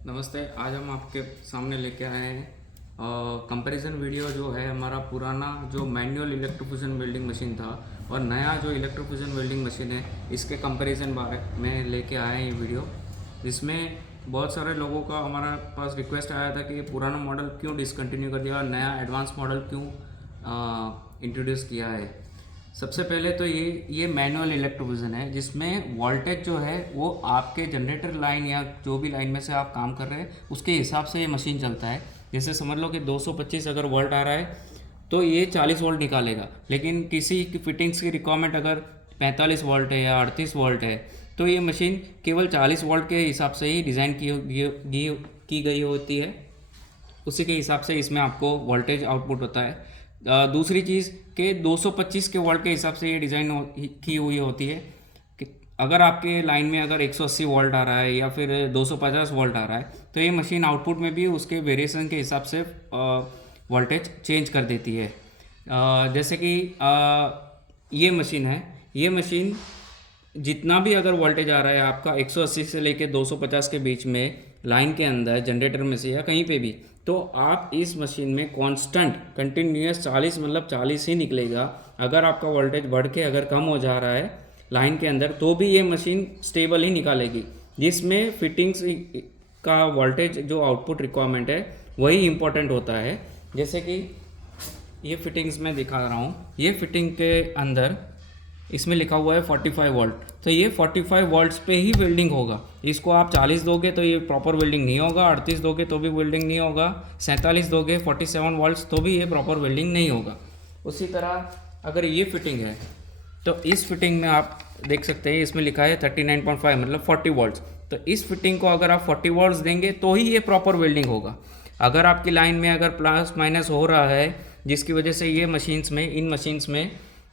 नमस्ते। आज हम आपके सामने लेके आए हैं कंपैरिजन वीडियो जो है हमारा पुराना जो मैनुअल इलेक्ट्रोफ्यूजन वेल्डिंग मशीन था और नया जो इलेक्ट्रोफ्यूजन वेल्डिंग मशीन है इसके कंपैरिजन बारे में लेके आए हैं ये वीडियो। इसमें बहुत सारे लोगों का हमारे पास रिक्वेस्ट आया था कि ये पुराना मॉडल क्यों डिसकंटिन्यू कर दिया और नया एडवांस मॉडल क्यों इंट्रोड्यूस किया है। सबसे पहले तो ये मैनुअल इलेक्ट्रोफ्यूजन है जिसमें वोल्टेज जो है वो आपके जनरेटर लाइन या जो भी लाइन में से आप काम कर रहे हैं उसके हिसाब से ये मशीन चलता है। जैसे समझ लो कि 225 अगर वोल्ट आ रहा है तो ये 40 वोल्ट निकालेगा, लेकिन किसी की फिटिंग्स की रिक्वायरमेंट अगर 45 वोल्ट है या 38 वोल्ट है तो ये मशीन केवल 40 वोल्ट के हिसाब से ही डिज़ाइन की गई होती है। उसी के हिसाब से इसमें आपको वोल्टेज आउटपुट होता है। दूसरी चीज़ कि 225 के वोल्ट के हिसाब से ये डिज़ाइन की हुई होती है कि अगर आपके लाइन में अगर 180 वोल्ट आ रहा है या फिर 250 वोल्ट आ रहा है तो ये मशीन आउटपुट में भी उसके वेरिएशन के हिसाब से वोल्टेज चेंज कर देती है। जैसे कि ये मशीन है, ये मशीन जितना भी अगर वोल्टेज आ रहा है आपका 180 से लेके 250 के बीच में लाइन के अंदर जनरेटर में से या कहीं पे भी, तो आप इस मशीन में कांस्टेंट कंटिन्यूस 40 मतलब 40 ही निकलेगा। अगर आपका वोल्टेज बढ़ के अगर कम हो जा रहा है लाइन के अंदर तो भी ये मशीन स्टेबल ही निकालेगी, जिसमें फिटिंग्स का वोल्टेज जो आउटपुट रिक्वायरमेंट है वही इम्पोर्टेंट होता है। जैसे कि ये फिटिंग्स मैं दिखा रहा हूँ, ये फिटिंग के अंदर इसमें लिखा हुआ है 45 वोल्ट, तो ये 45 वोल्ट्स पे ही वेल्डिंग होगा। इसको आप 40 दोगे तो ये प्रॉपर वेल्डिंग नहीं होगा, 38 दोगे तो भी वेल्डिंग नहीं होगा, 47 दोगे 47 वोल्ट्स तो भी ये प्रॉपर वेल्डिंग नहीं होगा। उसी तरह अगर ये फिटिंग है तो इस फिटिंग में आप देख सकते हैं इसमें लिखा है 39.5 मतलब 40 वोल्ट्स, तो इस फिटिंग को अगर आप 40 वोल्ट्स देंगे तो ही ये प्रॉपर वेल्डिंग होगा। अगर आपकी लाइन में अगर प्लस माइनस हो रहा है जिसकी वजह से ये मशीन्स में इन मशीन्स में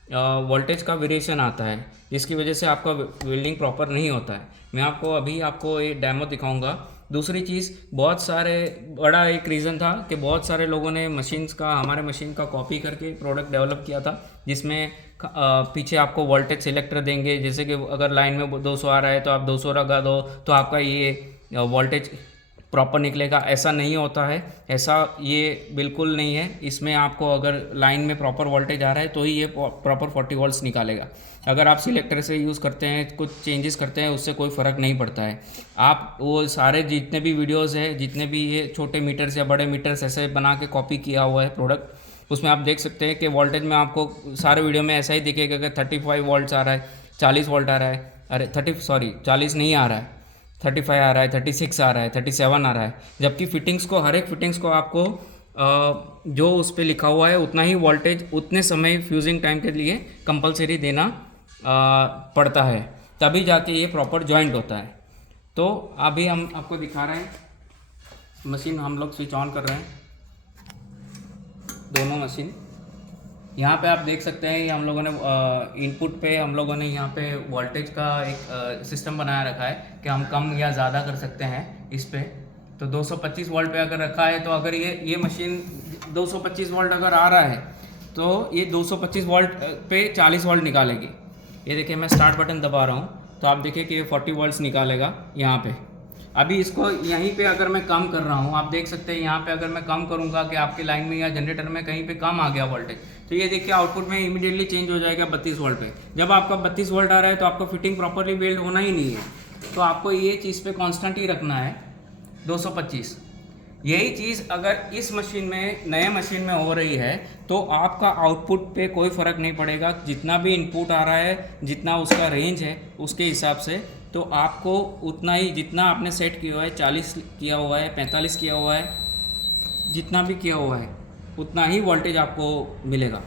वोल्टेज का वेरिएशन आता है जिसकी वजह से आपका वेल्डिंग प्रॉपर नहीं होता है। मैं आपको ये डेमो दिखाऊंगा। दूसरी चीज़, बहुत सारे बड़ा एक रीज़न था कि बहुत सारे लोगों ने हमारे मशीन का कॉपी करके प्रोडक्ट डेवलप किया था जिसमें पीछे आपको वोल्टेज सिलेक्टर देंगे। जैसे कि अगर लाइन में 200 आ रहा है तो आप 200 लगा दो तो आपका ये वोल्टेज प्रॉपर निकलेगा। ऐसा नहीं होता है, ऐसा ये बिल्कुल नहीं है। इसमें आपको अगर लाइन में प्रॉपर वोल्टेज आ रहा है तो ही ये प्रॉपर 40 वोल्ट्स निकालेगा। अगर आप सिलेक्टर से यूज़ करते हैं, कुछ चेंजेस करते हैं, उससे कोई फ़र्क नहीं पड़ता है। आप वो सारे जितने भी वीडियोस है, जितने भी ये छोटे मीटर्स या बड़े मीटर्स ऐसे बना के कॉपी किया हुआ है प्रोडक्ट, उसमें आप देख सकते हैं कि वोल्टेज में आपको सारे वीडियो में ऐसा ही दिखेगा कि 35 वोल्ट्स आ रहा है, 40 वोल्ट आ रहा है, अरे 40 नहीं आ रहा है, 35 आ रहा है, 36 आ रहा है, 37 आ रहा है। जबकि फिटिंग्स को, हर एक फिटिंग्स को आपको जो उस पर लिखा हुआ है उतना ही वोल्टेज उतने समय फ्यूजिंग टाइम के लिए कंपलसरी देना पड़ता है, तभी जाके ये प्रॉपर जॉइंट होता है। तो अभी हम आपको दिखा रहे हैं, मशीन हम लोग स्विच ऑन कर रहे हैं, दोनों मशीन। यहाँ पे आप देख सकते हैं हम लोगों ने इनपुट पे हम लोगों ने यहाँ पे वोल्टेज का एक सिस्टम बनाया रखा है कि हम कम या ज़्यादा कर सकते हैं इस पे। तो 225 वोल्ट पे अगर रखा है तो अगर ये मशीन 225 वोल्ट अगर आ रहा है तो ये 225 वोल्ट पे 40 वोल्ट निकालेगी। ये देखिए मैं स्टार्ट बटन दबा रहा हूँ तो आप देखिए कि ये 40 वोल्ट्स निकालेगा यहाँ पे। अभी इसको यहीं पे अगर मैं कम कर रहा हूँ, आप देख सकते हैं यहाँ पे अगर मैं कम करूँगा कि आपकी लाइन में या जनरेटर में कहीं पे कम आ गया वोल्टेज, तो ये देखिए आउटपुट में इमीडिएटली चेंज हो जाएगा 32 वोल्ट पे। जब आपका 32 वोल्ट आ रहा है तो आपका फिटिंग प्रॉपरली वेल्ड होना ही नहीं है, तो आपको ये चीज़ पे कांस्टेंट ही रखना है 225। यही चीज़ अगर इस मशीन में, नए मशीन में हो रही है तो आपका आउटपुट पे कोई फ़र्क नहीं पड़ेगा। जितना भी इनपुट आ रहा है, जितना उसका रेंज है उसके हिसाब से, तो आपको उतना ही, जितना आपने सेट किया हुआ है, 40 किया हुआ है, 45 किया हुआ है, जितना भी किया हुआ है उतना ही वोल्टेज आपको मिलेगा।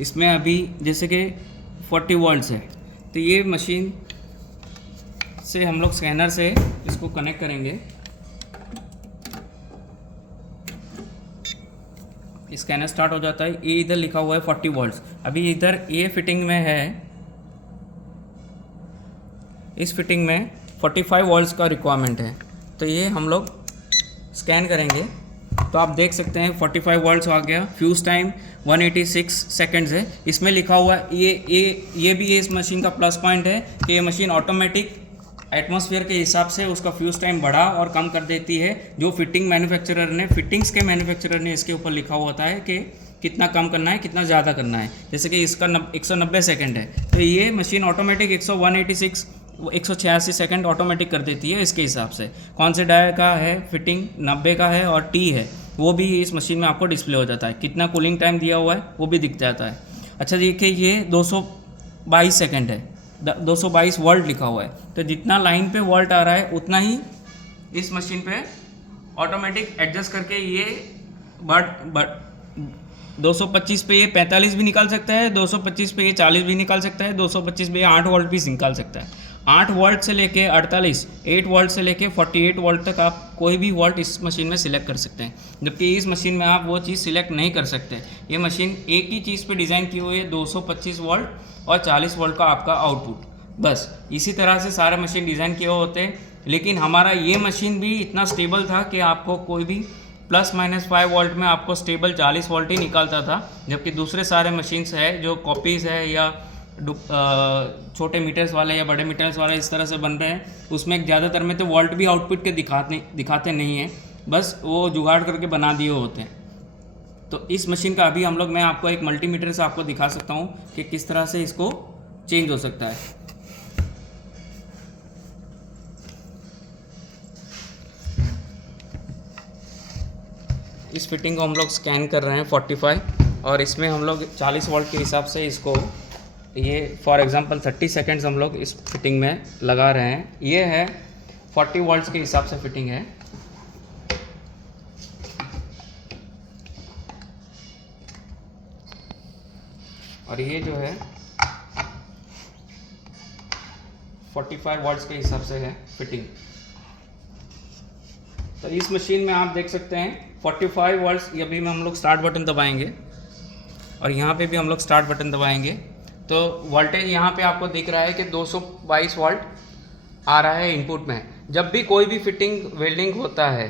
इसमें अभी जैसे कि 40 वोल्ट्स है तो ये मशीन से हम लोग स्कैनर से इसको कनेक्ट करेंगे। स्कैनर स्टार्ट हो जाता है, ये इधर लिखा हुआ है 40 वोल्ट्स। अभी इधर ये फिटिंग में है, इस फिटिंग में 45 वोल्ट्स का रिक्वायरमेंट है, तो ये हम लोग स्कैन करेंगे तो आप देख सकते हैं 45 वोल्ट्स आ गया। फ्यूज़ टाइम 186 सेकंड्स है। इसमें लिखा हुआ ये भी इस मशीन का प्लस पॉइंट है कि ये मशीन ऑटोमेटिक एटमॉस्फेयर के हिसाब से उसका फ्यूज़ टाइम बढ़ा और कम कर देती है। जो फिटिंग मैन्युफैक्चरर ने, फिटिंग्स के मैन्युफैक्चरर ने इसके ऊपर लिखा हुआ होता है कि कितना कम करना है, कितना ज़्यादा करना है। जैसे कि इसका 190 सेकंड है, तो ये मशीन ऑटोमेटिक 186 सेकंड ऑटोमेटिक कर देती है इसके हिसाब से। कौन से डायर का है फिटिंग, 90 का है और टी है, वो भी इस मशीन में आपको डिस्प्ले हो जाता है। कितना कूलिंग टाइम दिया हुआ है वो भी दिख जाता है। अच्छा देखिए, ये 222 सेकंड है, 222 वोल्ट लिखा हुआ है, तो जितना लाइन पे वोल्ट आ रहा है उतना ही इस मशीन पे ऑटोमेटिक एडजस्ट करके ये बट 225 पे ये 45 भी निकाल सकता है, 225 पे ये 40 भी निकाल सकता है, 225 पे ये 8 वोल्ट भी निकाल सकता है। 8 वोल्ट से लेके 48, 8 वोल्ट से लेके 48 वोल्ट तक आप कोई भी वोल्ट इस मशीन में सिलेक्ट कर सकते हैं, जबकि इस मशीन में आप वो चीज़ सिलेक्ट नहीं कर सकते। ये मशीन एक ही चीज़ पे डिज़ाइन की हुई है, 225 वोल्ट और 40 वोल्ट का आपका आउटपुट, बस इसी तरह से सारे मशीन डिज़ाइन किए हुए होते हैं। लेकिन हमारा ये मशीन भी इतना स्टेबल था कि आपको कोई भी ±5 वोल्ट में आपको स्टेबल 40 वोल्ट ही निकालता था, जबकि दूसरे सारे मशीन्स है जो कॉपीज़ है या छोटे मीटर्स वाले या बड़े मीटर्स वाले इस तरह से बन रहे हैं, उसमें ज़्यादातर में तो वोल्ट भी आउटपुट के दिखाते नहीं हैं, बस वो जुगाड़ करके बना दिए होते हैं। तो इस मशीन का अभी हम लोग, मैं आपको एक मल्टीमीटर से आपको दिखा सकता हूँ कि किस तरह से इसको चेंज हो सकता है। इस फिटिंग को हम लोग स्कैन कर रहे हैं 45, और इसमें हम लोग 40 वोल्ट के हिसाब से इसको, ये फॉर एग्जांपल 30 सेकंड्स हम लोग इस फिटिंग में लगा रहे हैं। ये है 40 वोल्ट्स के हिसाब से फिटिंग है। और ये जो है 45 वोल्ट्स के हिसाब से है फिटिंग। तो इस मशीन में आप देख सकते हैं 45 वोल्ट्स। अभी में हम लोग स्टार्ट बटन दबाएंगे और यहाँ पे भी हम लोग स्टार्ट बटन दबाएंगे, तो वोल्टेज यहाँ पे आपको दिख रहा है कि 222 वोल्ट आ रहा है इनपुट में। जब भी कोई भी फिटिंग वेल्डिंग होता है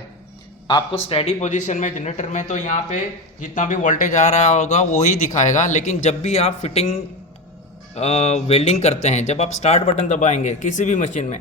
आपको स्टेडी पोजीशन में जनरेटर में, तो यहाँ पे जितना भी वोल्टेज आ रहा होगा वो ही दिखाएगा। लेकिन जब भी आप फिटिंग वेल्डिंग करते हैं, जब आप स्टार्ट बटन दबाएंगे किसी भी मशीन में,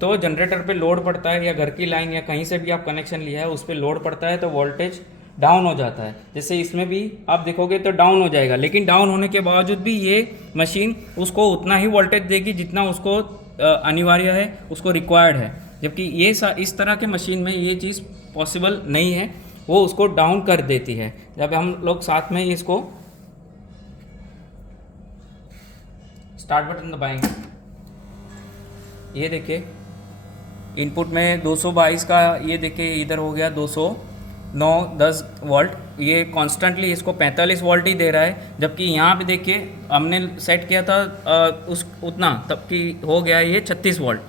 तो जनरेटर पे लोड पड़ता है या घर की लाइन या कहीं से भी आप कनेक्शन लिया है उस पर लोड पड़ता है, तो वोल्टेज डाउन हो जाता है। जैसे इसमें भी आप देखोगे तो डाउन हो जाएगा, लेकिन डाउन होने के बावजूद भी ये मशीन उसको उतना ही वोल्टेज देगी जितना उसको अनिवार्य है, उसको रिक्वायर्ड है। जबकि ये इस तरह के मशीन में ये चीज़ पॉसिबल नहीं है, वो उसको डाउन कर देती है। जब हम लोग साथ में इसको स्टार्ट बटन दबाएंगे, ये देखिए इनपुट में 222 का, ये देखिए इधर हो गया 209-10 वोल्ट, ये कॉन्स्टेंटली इसको 45 वोल्ट ही दे रहा है। जबकि यहाँ पे देखिए हमने सेट किया था उतना, तब कि हो गया ये 36 वोल्ट।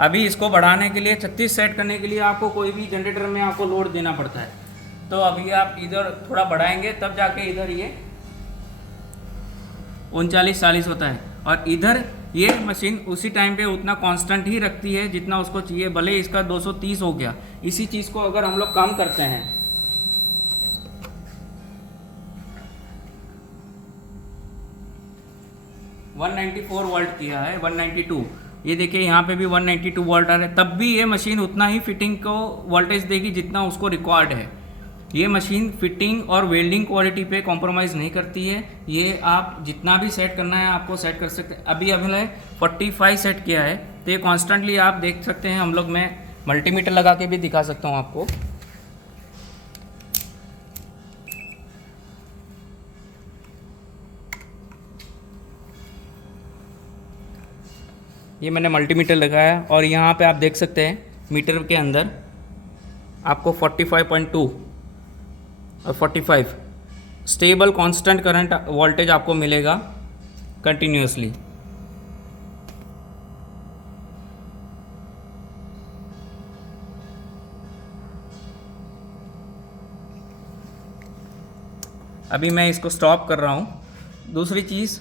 अभी इसको बढ़ाने के लिए 36 सेट करने के लिए आपको कोई भी जनरेटर में आपको लोड देना पड़ता है। तो अभी आप इधर थोड़ा बढ़ाएंगे तब जाके इधर ये 39-40 होता है, और इधर ये मशीन उसी टाइम पे उतना कांस्टेंट ही रखती है जितना उसको चाहिए। भले इसका 230 हो गया, इसी चीज़ को अगर हम लोग कम करते हैं, - 194 वोल्ट किया है, 192, ये देखिए यहाँ पे भी 192 वोल्ट आ रहा है, तब भी ये मशीन उतना ही फिटिंग को वोल्टेज देगी जितना उसको रिक्वायर्ड है। ये मशीन फिटिंग और वेल्डिंग क्वालिटी पे कॉम्प्रोमाइज़ नहीं करती है। ये आप जितना भी सेट करना है आपको सेट कर सकते हैं। अभी हमने 45 सेट किया है, तो ये कॉन्स्टेंटली आप देख सकते हैं। हम लोग, मैं मल्टीमीटर लगा के भी दिखा सकता हूँ आपको। ये मैंने मल्टीमीटर लगाया और यहाँ पे आप देख सकते हैं मीटर के अंदर आपको 45.2 और 45 स्टेबल कांस्टेंट करंट वोल्टेज आपको मिलेगा कंटिन्यूसली। अभी मैं इसको स्टॉप कर रहा हूँ। दूसरी चीज़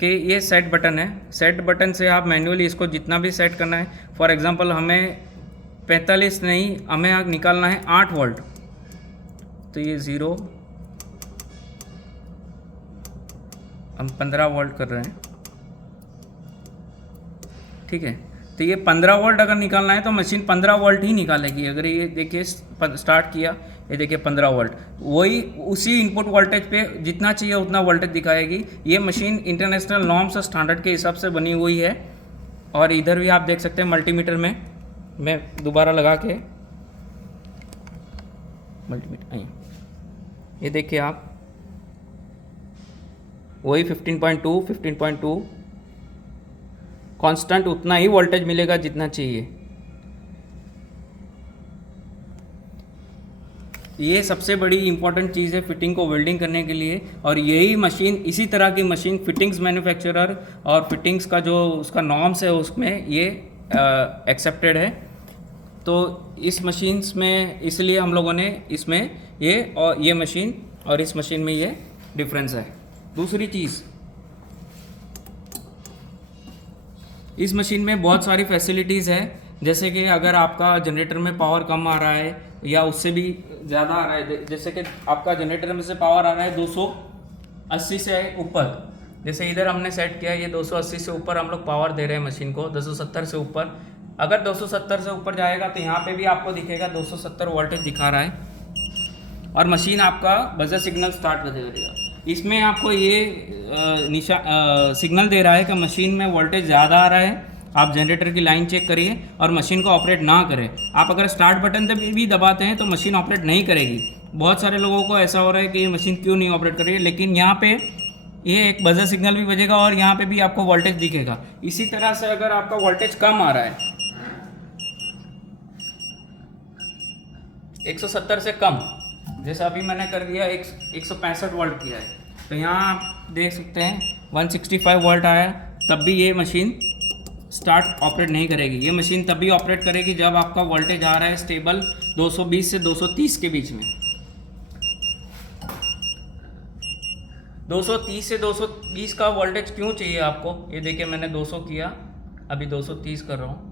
कि ये सेट बटन है, सेट बटन से आप मैन्युअली इसको जितना भी सेट करना है, फॉर एग्जांपल हमें 45 नहीं, हमें निकालना है 8 वोल्ट, तो ये 0, हम 15 वोल्ट कर रहे हैं, ठीक है। तो ये 15 वोल्ट अगर निकालना है तो मशीन 15 वोल्ट ही निकालेगी। अगर ये देखिए स्टार्ट किया, ये देखिए 15 वोल्ट, वही उसी इनपुट वोल्टेज पे जितना चाहिए उतना वोल्टेज दिखाएगी। ये मशीन इंटरनेशनल नॉर्म्स और स्टैंडर्ड के हिसाब से बनी हुई है। और इधर भी आप देख सकते हैं मल्टीमीटर में, मैं दोबारा लगा के मल्टीमीटर, ये देखिए आप, वही 15.2 कांस्टेंट उतना ही वोल्टेज मिलेगा जितना चाहिए। ये सबसे बड़ी इंपॉर्टेंट चीज़ है फिटिंग को वेल्डिंग करने के लिए। और यही मशीन, इसी तरह की मशीन फिटिंग्स मैन्युफैक्चरर और फिटिंग्स का जो उसका नॉर्म्स है उसमें ये एक्सेप्टेड है। तो इस मशीन्स में इसलिए हम लोगों ने इसमें ये मशीन और इस मशीन में ये डिफरेंस है। दूसरी चीज़, इस मशीन में बहुत सारी फैसिलिटीज़ है, जैसे कि अगर आपका जनरेटर में पावर कम आ रहा है या उससे भी ज़्यादा आ रहा है, जैसे कि आपका जनरेटर में से पावर आ रहा है 280 से ऊपर, जैसे इधर हमने सेट किया ये 280 से ऊपर हम लोग पावर दे रहे हैं मशीन को, 270 से ऊपर। अगर 270 से ऊपर जाएगा तो यहाँ पे भी आपको दिखेगा 270 वोल्टेज दिखा रहा है और मशीन आपका बजर सिग्नल स्टार्ट कर देगा। इसमें आपको ये सिग्नल दे रहा है कि मशीन में वोल्टेज ज़्यादा आ रहा है, आप जनरेटर की लाइन चेक करिए और मशीन को ऑपरेट ना करें। आप अगर स्टार्ट बटन भी दबाते हैं तो मशीन ऑपरेट नहीं करेगी। बहुत सारे लोगों को ऐसा हो रहा है कि ये मशीन क्यों नहीं ऑपरेट कर रही है, लेकिन यहाँ पे ये एक बजर सिग्नल भी बजेगा और यहाँ पे भी आपको वोल्टेज दिखेगा। इसी तरह से अगर आपका वोल्टेज कम आ रहा है 170 से कम, जैसे अभी मैंने कर दिया 165 वोल्ट किया है, तो यहाँ आप देख सकते हैं 165 वोल्ट आया, तब भी ये मशीन स्टार्ट ऑपरेट नहीं करेगी। ये मशीन तभी ऑपरेट करेगी जब आपका वोल्टेज आ रहा है स्टेबल 220 से 230 के बीच में। 230 से 220 का वोल्टेज क्यों चाहिए आपको, ये देखिए मैंने 200 किया, अभी 230 कर रहा हूँ,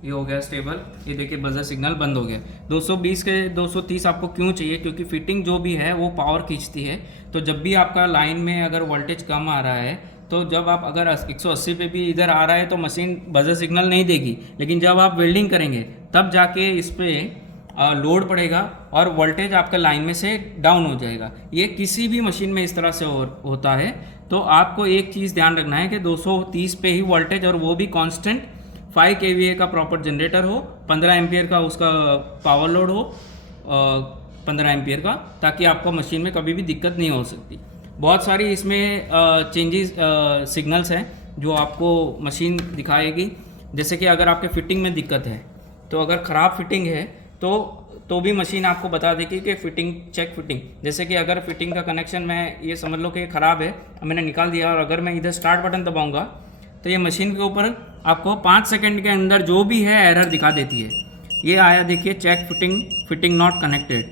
ये हो गया स्टेबल। ये देखिए बजर सिग्नल बंद हो गया। 220 के 230 आपको क्यों चाहिए, क्योंकि फिटिंग जो भी है वो पावर खींचती है। तो जब भी आपका लाइन में अगर वोल्टेज कम आ रहा है, तो जब आप अगर 180 पे भी इधर आ रहा है तो मशीन बजर सिग्नल नहीं देगी, लेकिन जब आप वेल्डिंग करेंगे तब जाके इस पर लोड पड़ेगा और वोल्टेज आपका लाइन में से डाउन हो जाएगा। ये किसी भी मशीन में इस तरह से होता है। तो आपको एक चीज़ ध्यान रखना है कि 230 पे ही वोल्टेज, और वो भी कांस्टेंट 5 kVA का प्रॉपर जनरेटर हो, 15 एम्पियर का उसका पावर लोड हो, 15 एम्पियर का, ताकि आपको मशीन में कभी भी दिक्कत नहीं हो सकती। बहुत सारी इसमें चेंजेस सिग्नल्स हैं जो आपको मशीन दिखाएगी। जैसे कि अगर आपके फिटिंग में दिक्कत है, तो अगर ख़राब फिटिंग है तो भी मशीन आपको बता देगी कि फिटिंग चेक फिटिंग। जैसे कि अगर फिटिंग का कनेक्शन मैं ये समझ लो कि ख़राब है, मैंने निकाल दिया, और अगर मैं इधर स्टार्ट बटन दबाऊँगा तो ये मशीन के ऊपर आपको 5 सेकंड के अंदर जो भी है एरर दिखा देती है। ये आया देखिए चेक फिटिंग नॉट कनेक्टेड,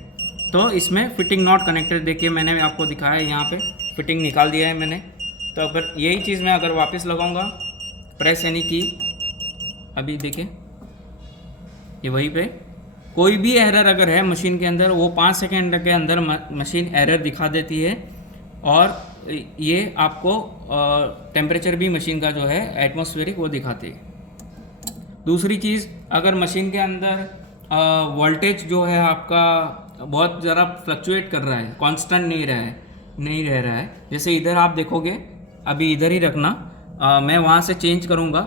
तो इसमें फिटिंग नॉट कनेक्टेड देखिए मैंने आपको दिखाया है, यहाँ पे फिटिंग निकाल दिया है मैंने। तो अगर यही चीज़ मैं अगर वापस लगाऊंगा प्रेस यानी की, अभी देखिए ये वहीं पे कोई भी एरर अगर है मशीन के अंदर, वो 5 सेकंड के अंदर मशीन एरर दिखा देती है। और ये आपको टेम्परेचर भी मशीन का जो है एटमॉस्फेरिक वो दिखाती है। दूसरी चीज़, अगर मशीन के अंदर वोल्टेज जो है आपका बहुत ज़रा फ्लक्चुएट कर रहा है, कांस्टेंट नहीं रह रहा है, जैसे इधर आप देखोगे, अभी इधर ही रखना, मैं वहाँ से चेंज करूँगा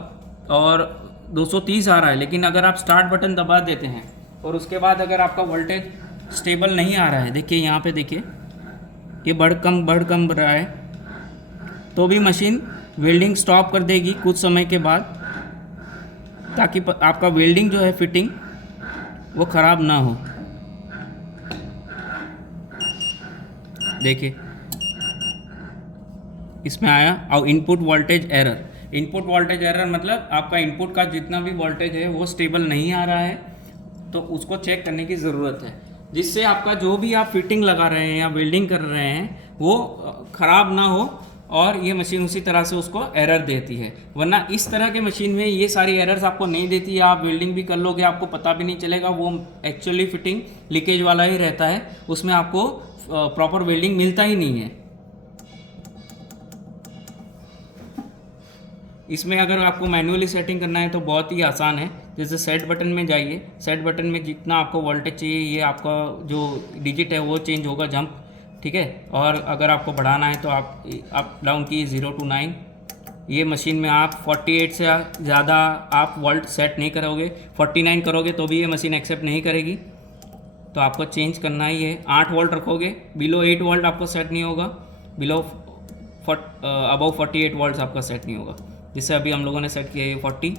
और 230 आ रहा है, लेकिन अगर आप स्टार्ट बटन दबा देते हैं और उसके बाद अगर आपका वोल्टेज स्टेबल नहीं आ रहा है, देखिए यहाँ पे देखिए ये बढ़ कम रहा है, तो भी मशीन वेल्डिंग स्टॉप कर देगी कुछ समय के बाद, ताकि आपका वेल्डिंग जो है फिटिंग वो ख़राब ना हो। देखिए इसमें आया और इनपुट वोल्टेज एरर मतलब आपका इनपुट का जितना भी वोल्टेज है वो स्टेबल नहीं आ रहा है, तो उसको चेक करने की ज़रूरत है, जिससे आपका जो भी आप फिटिंग लगा रहे हैं या वेल्डिंग कर रहे हैं वो ख़राब ना हो और ये मशीन उसी तरह से उसको एरर देती है। वरना इस तरह के मशीन में ये सारी एरर्स आपको नहीं देती है, आप वेल्डिंग भी कर लोगे आपको पता भी नहीं चलेगा, वो एक्चुअली फिटिंग लीकेज वाला ही रहता है, उसमें आपको प्रॉपर वेल्डिंग मिलता ही नहीं है। इसमें अगर आपको मैन्युअली सेटिंग करना है तो बहुत ही आसान है। जैसे सेट बटन में जाइए, सेट बटन में जितना आपको वोल्टेज चाहिए ये आपका जो डिजिट है वो चेंज होगा, जंप, ठीक है। और अगर आपको बढ़ाना है तो आप अप डाउन की 0 to 9। ये मशीन में आप 48 से ज़्यादा आप वोल्ट सेट नहीं करोगे, 49 करोगे तो भी ये मशीन एक्सेप्ट नहीं करेगी, तो आपको चेंज करना ही है। 8 वोल्ट रखोगे, बिलो 8 वोल्ट आपको सेट नहीं होगा, बिलो अबव 48 वोल्ट्स आपका सेट नहीं होगा। जिससे अभी हम लोगों ने सेट किया है 40।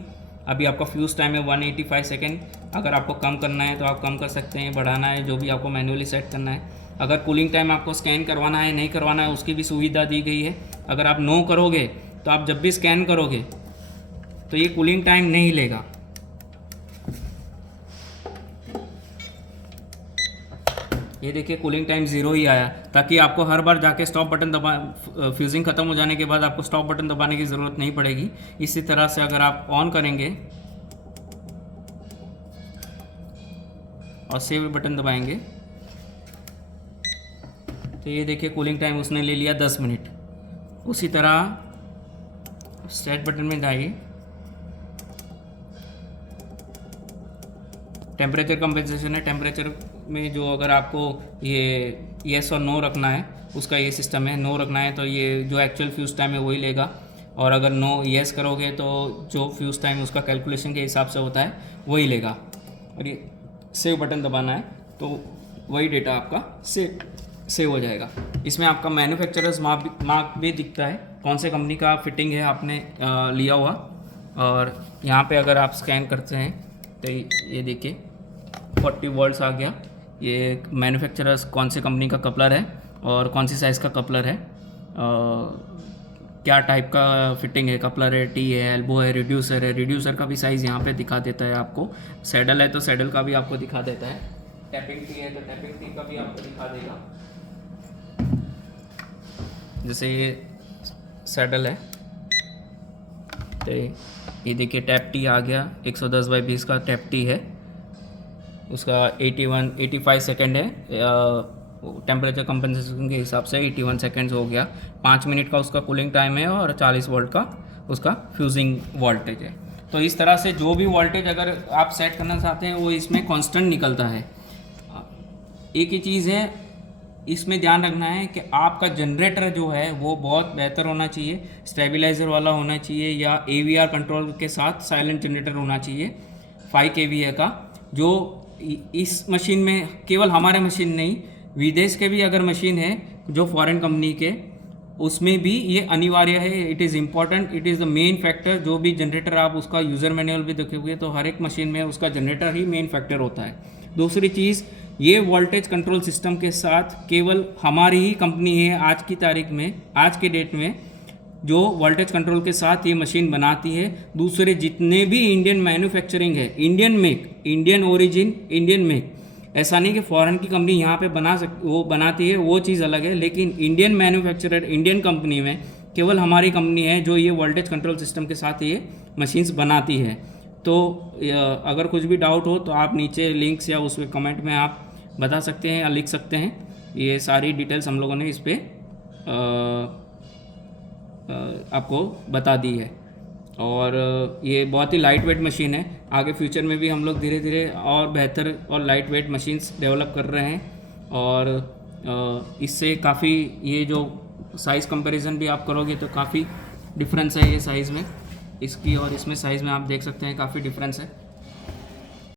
अभी आपका फ्यूज़ टाइम है 185 सेकेंड। अगर आपको कम करना है तो आप कम कर सकते हैं, बढ़ाना है जो भी आपको मैन्युअली सेट करना है। अगर कूलिंग टाइम आपको स्कैन करवाना है नहीं करवाना है उसकी भी सुविधा दी गई है। अगर आप नो करोगे तो आप जब भी स्कैन करोगे तो ये कूलिंग टाइम नहीं लेगा। ये देखिए कूलिंग टाइम 0 ही आया, ताकि आपको हर बार जाके स्टॉप बटन दबा, फ्यूजिंग ख़त्म हो जाने के बाद आपको स्टॉप बटन दबाने की ज़रूरत नहीं पड़ेगी। इसी तरह से अगर आप ऑन करेंगे और सेव बटन दबाएंगे तो ये देखिए कूलिंग टाइम उसने ले लिया 10 मिनट। उसी तरह सेट बटन में जाइए, टेम्परेचर कंपेंसेशन है। टेम्परेचर में जो अगर आपको ये येस और नो रखना है उसका ये सिस्टम है। नो रखना है तो ये जो एक्चुअल फ्यूज़ टाइम है वही लेगा, और अगर नो येस करोगे तो जो फ्यूज़ टाइम उसका कैलकुलेशन के हिसाब से होता है वही लेगा। और ये सेव बटन दबाना है तो वही डेटा आपका सेव हो जाएगा। इसमें आपका मैन्युफैक्चरर्स मार्क भी दिखता है, कौन से कंपनी का फिटिंग है आपने लिया हुआ। और यहाँ पे अगर आप स्कैन करते हैं तो ये देखिए 40 वोल्ट्स आ गया। ये मैन्युफैक्चरर्स कौन से कंपनी का कपलर है और कौन सी साइज़ का कपलर है, क्या टाइप का फिटिंग है, कपलर है, टी है, एल्बो है, रिड्यूसर है। रिड्यूसर का भी साइज़ यहाँ पे दिखा देता है आपको। सैडल है तो सैडल का भी आपको दिखा देता है। टैपिंग टी है तो टैपिंग टी का भी आपको दिखा देगा। जैसे ये सैडल है तो ये देखिए टैप टी आ गया, 110/20 का टैप टी है। उसका 85 सेकेंड है, टेम्परेचर कंपनसेशन के हिसाब से 81 सेकेंड्स हो गया। 5 मिनट का उसका कूलिंग टाइम है और 40 वोल्ट का उसका फ्यूजिंग वोल्टेज है। तो इस तरह से जो भी वोल्टेज अगर आप सेट करना चाहते हैं वो इसमें कांस्टेंट निकलता है। एक ही चीज़ है इसमें ध्यान रखना है कि आपका जनरेटर जो है वो बहुत बेहतर होना चाहिए, स्टेबलाइज़र वाला होना चाहिए, या AVR कंट्रोल के साथ साइलेंट जनरेटर होना चाहिए 5 kVA का। जो इस मशीन में केवल हमारे मशीन नहीं, विदेश के भी अगर मशीन है जो फॉरेन कंपनी के, उसमें भी ये अनिवार्य है। It is important, it is the main factor. जो भी जनरेटर आप उसका यूज़र मैनुअल भी देखोगे तो हर एक मशीन में उसका जनरेटर ही मेन फैक्टर होता है। दूसरी चीज़, ये वोल्टेज कंट्रोल सिस्टम के साथ केवल हमारी ही कंपनी है आज की तारीख में, आज के डेट में, जो वोल्टेज कंट्रोल के साथ ये मशीन बनाती है। दूसरे जितने भी इंडियन मैन्युफैक्चरिंग है, Indian make, Indian origin, Indian make, ऐसा नहीं कि फॉरेन की कंपनी यहाँ पे वो बनाती है, वो चीज़ अलग है। लेकिन इंडियन मैन्युफैक्चरर, इंडियन कंपनी में केवल हमारी कंपनी है जो ये वोल्टेज कंट्रोल सिस्टम के साथ ये मशीन्स बनाती है। तो अगर कुछ भी डाउट हो तो आप नीचे लिंक्स या उस कमेंट में आप बता सकते हैं या लिख सकते हैं। ये सारी डिटेल्स हम लोगों ने इस पर आपको बता दी है। और ये बहुत ही लाइट वेट मशीन है। आगे फ्यूचर में भी हम लोग धीरे धीरे और बेहतर और लाइट वेट मशीन्स डेवलप कर रहे हैं। और इससे काफ़ी ये जो साइज़ कंपैरिजन भी आप करोगे तो काफ़ी डिफरेंस है ये साइज़ में, इसकी और इसमें साइज़ में आप देख सकते हैं काफ़ी डिफरेंस है।